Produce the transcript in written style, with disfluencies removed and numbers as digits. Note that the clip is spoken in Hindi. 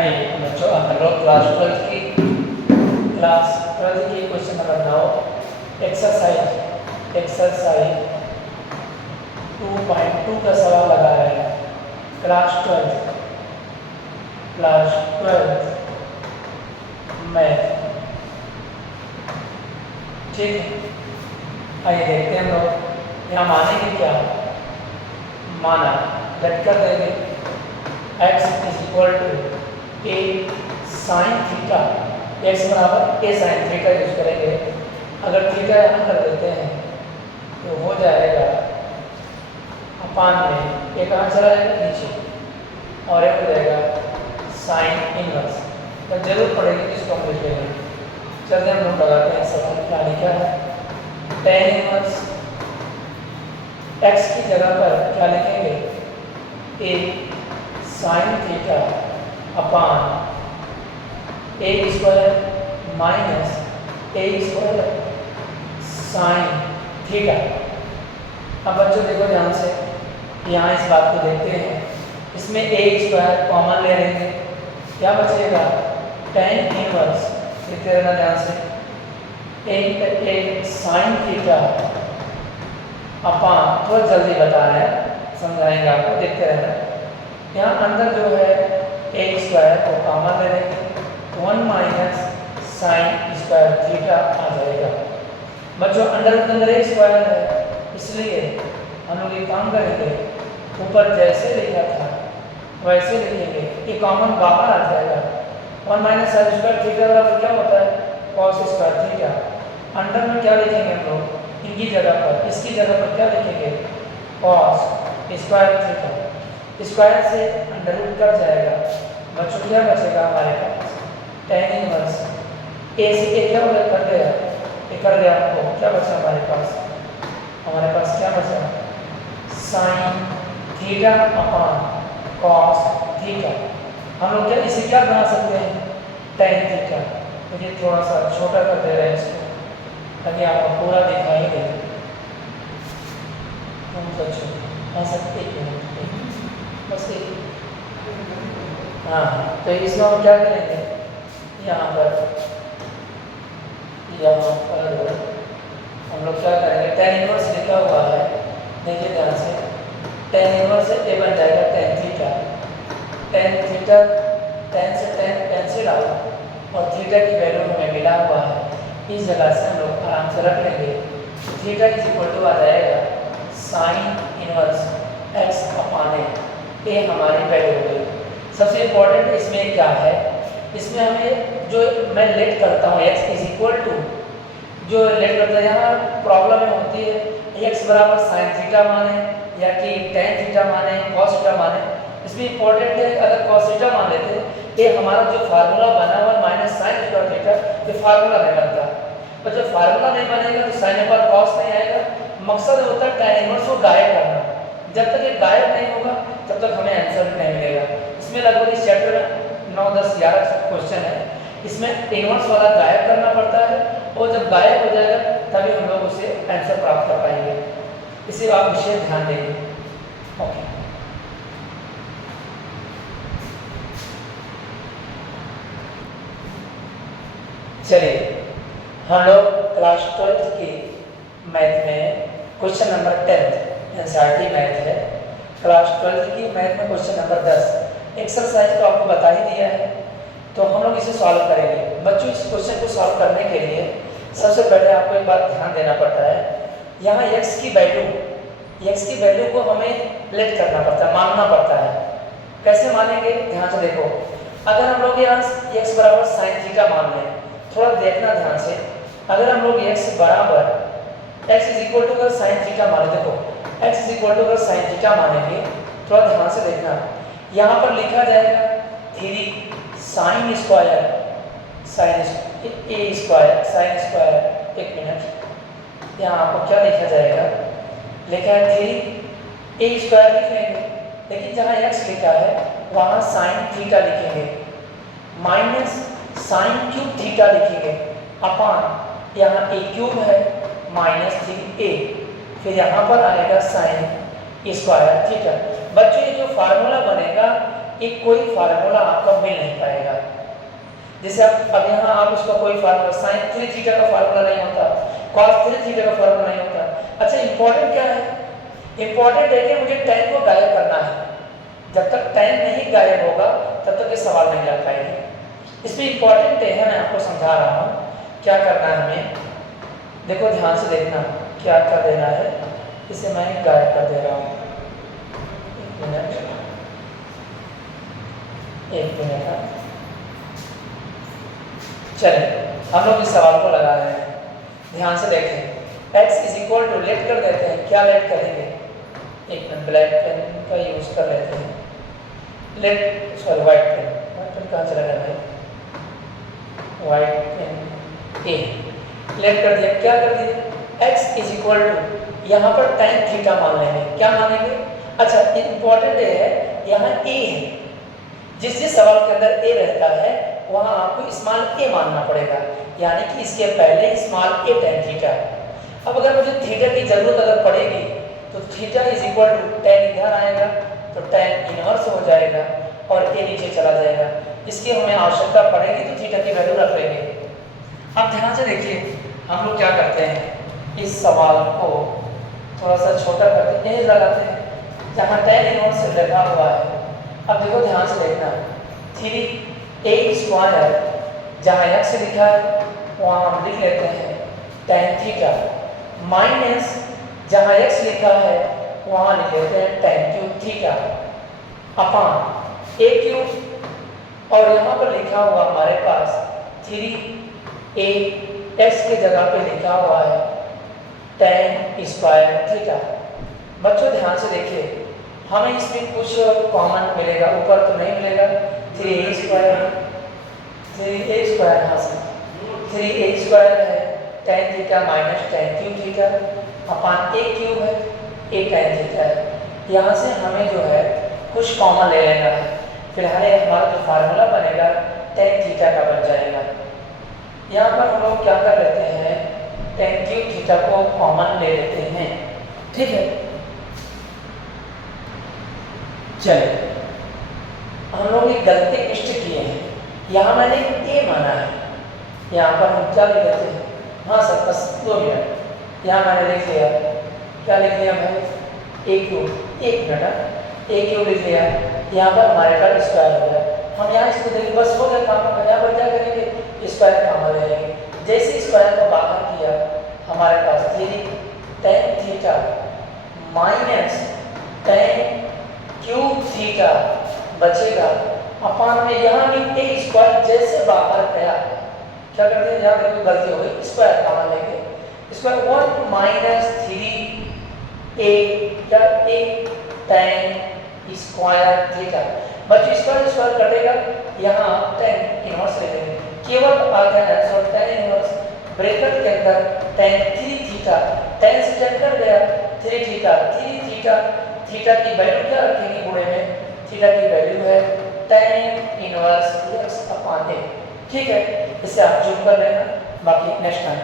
आइए बच्चों अब हम लोग क्लास ट्वेल्थ की क्वेश्चन नंबर 9 एक्सरसाइज 2.2 का सवाल लगा रहे हैं। Class twelfth math. ठीक है, आइए देखते हैं हम लोग यहाँ मानेंगे क्या। माना लेट कर देंगे x equal to a sine theta, x बराबर ए साइन थीटा यूज करेंगे। अगर थीटा यहाँ कर देते हैं तो हो जाएगा अपान में ए कहाँ चला जाएगा नीचे और एक हो जाएगा साइन इनवर्स। तो जरूरत पड़ेगी किसको हम लिख लेंगे। चलते हम लोग लगाते हैं सवाल क्या लिखा है। टेन इनवर्स एक्स की जगह पर क्या लिखेंगे ए साइन थीटा अपान ए स्क्वायर माइनस ए स्क्वायर साइन थीटा। अब बच्चों देखो ध्यान से, यहाँ इस बात को देखते हैं। इसमें ए स्क्वायर कॉमन ले लेंगे, क्या बचेगा टेन इनवर्स। देखते रहना ध्यान से, ए साइन थीटा अपान, थोड़ा जल्दी बता रहे हैं समझाएंगे आपको, देखते रहना। यहाँ अंदर जो है ए स्क्वायर को कॉमन ले लेंगे, 1 माइनस साइन स्क्वायर थीटा आ जाएगा। बच्चों अंदर ए स्क्वायर है, इसलिए हम लोग ये काम करेंगे, ऊपर जैसे लिखा था वैसे लिखेंगे, ये कॉमन बाहर आ जाएगा। 1 माइनस साइन स्क्वायर थीटा बराबर क्या होता है कॉस स्क्वायर थीटा। अंडर में क्या लिखेंगे हम लोग, इनकी जगह पर, इसकी जगह पर क्या लिखेंगे कॉस स्क्वायर थीटा। स्क्वायर से अंडर रूट कट जाएगा। बच्चों क्या बचेगा हमारे पास टेन इनवर्स ए से ए क्या हो गया कर गया, ये कर गया। आपको क्या बचा हमारे पास क्या बचा sine theta upon cos theta. हम लोग क्या इसे क्या बना सकते हैं टेन थीटा। मुझे थोड़ा सा छोटा कर दे रहे हैं इसको ताकि आपको पूरा दिखाई दे। ऐसा बस हाँ, तो इसमें हम क्या करेंगे, यहाँ पर हम लोग क्या करेंगे, टेन इनवर्स लिखा हुआ है, देखिए ध्यान से। टेन इनवर्स से ए बन जाएगा टेन थीटा। टेन से टेन कैंसिल आउट और थीटा की वैल्यू हमें मिला हुआ है, इस जगह से हम लोग आराम से रख लेंगे। थीटा इज इक्वल टू आ जाएगा साइन इनवर्स एक्स अपान ए हमारी वैल्यू हो गई। सबसे इम्पोर्टेंट इसमें क्या है, इसमें हमें जो मैं लेट करता हूँ x इज इक्वल टू, जो लेट करता है यहाँ प्रॉब्लम में होती है x बराबर साइन थीटा माने या कि टेन थीटा माने कॉस थीटा माने। इसमें इम्पोर्टेंट है अगर कॉस थीटा मान लेते ये हमारा जो फार्मूला बना हुआ माइनस साइन स्क्वायर थीटा, ये फार्मूला नहीं बनता। और जब फार्मूला नहीं बनेगा तो साइन पर कॉस नहीं आएगा। मकसद होता है टेन इनवर्स को गायब करना। जब तक ये गायब नहीं होगा तब तक हमें आंसर नहीं मिलेगा। इसमें लगभग इस चैप्टर में 9, 10, 11 क्वेश्चन है, इसमें इनवर्स वाला गायब करना पड़ता है और जब गायब हो जाएगा तभी हम लोग उसे आंसर प्राप्त कर पाएंगे। इसे आप विशेष ध्यान देंगे। ओके, चलिए हम लोग क्लास 12 की मैथ में क्वेश्चन नंबर 10 एनसीईआरटी मैथ है। क्लास 12 की मैथ में क्वेश्चन नंबर 10 एक्सरसाइज तो आपको बता ही दिया है, तो हम लोग इसे सॉल्व करेंगे। बच्चों इस क्वेश्चन को सॉल्व करने के लिए सबसे पहले आपको एक बात ध्यान देना पड़ता है, यहाँ x की वैल्यू को हमें लेट करना पड़ता है, मानना पड़ता है। कैसे मानेंगे ध्यान से देखो। अगर हम लोग यहाँ x बराबर साइन थीटा मान लें, थोड़ा देखना ध्यान से। अगर हम लोग x बराबर x इज इक्वल टू अगर साइन थीटा माने, देखो x इज इक्वल टू अगर साइन थीटा मानेंगे, थोड़ा ध्यान से देखना। यहाँ पर लिखा जाएगा 3 साइन स्क्वायर एक मिनट, यहाँ आपको क्या लिखा जाएगा, लिखा है 3 a स्क्वायर लिख लेंगे, लेकिन जहाँ x लिखा है वहाँ साइन थीटा लिखेंगे, माइनस साइन क्यूब थीटा लिखेंगे, अपान यहाँ a क्यूब है माइनस 3a, फिर यहाँ पर आएगा साइन स्क्वायर थीटा। बच्चों ये जो फार्मूला बनेगा कि कोई फार्मूला आपका मिल नहीं पाएगा। जैसे अब यहाँ आप उसका कोई फार्मूला साइन 3 थीटा का फार्मूला नहीं होता, कॉस 3 थीटा का फार्मूला नहीं होता। अच्छा इंपॉर्टेंट क्या है? इंपॉर्टेंट है कि मुझे tan को गायब करना है। जब तक tan नहीं गायब होगा तब तक ये सवाल नहीं लग पाएगी। इसमें इंपॉर्टेंट है, मैं आपको समझा रहा हूँ क्या करना है हमें। देखो ध्यान से देखना क्या कर देना है, इसे मैं गायब कर दे रहा हूँ। एक मिनट चलिए हम लोग इस सवाल को लगा रहे हैं, ध्यान से देखें। x is equal to let कर देते हैं, क्या लेट करेंगे? एक मिनट ब्लैक पेन का यूज कर लेते हैं, लेट सॉरी वाइट पेन कहाँ चला गया भाई? वाइट पेन ए लेट कर दिया, क्या कर दिया? x इज इक्वल टू यहाँ पर tan थीटा मान लेंगे, क्या मानेंगे? अच्छा इंपॉर्टेंट है यहाँ a है, जिस सवाल के अंदर a रहता है वहाँ आपको स्मॉल a मानना पड़ेगा, यानी कि इसके पहले स्मॉल a tan थीटा। अब अगर मुझे थीटा की जरूरत अगर पड़ेगी तो theta is equal to tan इधर आएगा तो tan इनवर्स हो जाएगा और a नीचे चला जाएगा। इसकी हमें आवश्यकता पड़ेगी तो थीटा की वैल्यू रख लेंगे। अब ध्यान से देखिए हम लोग क्या करते हैं, इस सवाल को थोड़ा सा छोटा करके यही लगाते हैं जहाँ tan इनवर्स लगा हुआ है। अब देखो ध्यान से देखना, 3a स्क्वायर जहाँ x लिखा है वहाँ हम लिख लेते हैं tan थीटा, माइनस जहाँ x लिखा है वहाँ लिख लेते हैं tan cube theta upon a cube, और यहाँ पर लिखा हुआ हमारे पास 3a x के जगह पे लिखा हुआ है tan स्क्वायर थीटा। बच्चों ध्यान से देखिए हमें इसमें कुछ कॉमन मिलेगा, ऊपर तो नहीं मिलेगा। 3a स्क्वायर हाँ सर 3a स्क्वायर है tan theta minus tan cube theta upon a cube है, a tan थीटा है। यहाँ से हमें जो है कुछ कॉमन ले लेना है। फिलहाल हमारा जो फार्मूला बनेगा tan थीटा का बन जाएगा। यहाँ पर हम लोग क्या कर लेते हैं, tan क्यूब थीटा को कॉमन ले लेते हैं, ठीक है। चलिए हम लोग एक गलती मिस्टेक किए हैं, यहाँ मैंने a माना है, यहाँ पर हम क्या लिख देते हैं, हाँ सर बस 2 मिनट, यहाँ मैंने लिख लिया, क्या लिख लिया भाई? a क्यूब, एक मिनट a क्यूब लिख लिया, यहाँ पर हमारे पास स्क्वायर हो गया। हम यहाँ इसको देखिए बस हो गया काम, यहाँ पर क्या करेंगे स्क्वायर काम ले लेंगे। जैसे स्क्वायर को बाहर किया हमारे पास 3 tan theta minus tan cube theta बचेगा अपान में यहाँ भी a स्क्वायर जैसे बाहर गया, क्या करते हैं यहाँ देखो गलती हो गई, स्क्वायर कॉमन लेंगे, स्क्वायर 1 माइनस 3a या a tan स्क्वायर थीटा। बच्चों स्क्वायर स्क्वायर कटेगा, यहाँ tan इनवर्स ले लेंगे, केवल आ गया आंसर tan इनवर्स, ब्रैकेट के अंदर tan 3 थीटा, tan से tan कट गया 3 थीटा, 3 थीटा, थीटा की वैल्यू क्या रखेंगे गुणे में, थीटा की वैल्यू है tan inverse x upon a, ठीक है। इसे आप चुप कर लेना, बाकी नेक्स्ट टाइम